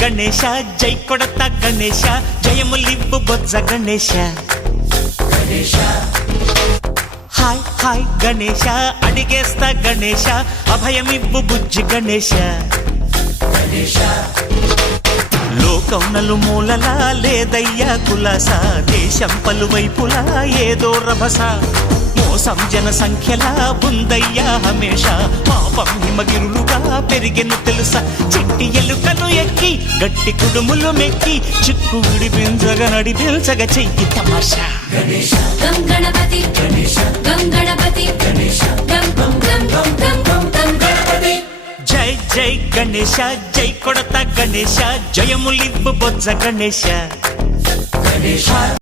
గణేశ జై కొడత గణేశ జయములివ్వు బొజ్జ Ganesha hi hi Ganesha అడిగేస్తా Ganesha అభయమివ్వు బుజ్జి గణేశ లోకం నలుమూలలా లేదయ్యా కులాస దేశం పలువైపులా ఏదో రభస మోసం జన సంఖ్యలా ఉందయ్యా హమేష పాపం హిమగిరులుగా పెరిగెను తెలుసా చిట్టి ఎలుకలు ఎక్కి గట్టి కుడుములు మెక్కి చిక్కు విడిపించగా నడిపించగా చెయ్యి తమాషా గం గణపతి గం గణపతి గం గం గం గం గం గం గణపతి జై జై గణేశ జై కొడత గణేశ జయములివ్వు బొజ్జ గణేశ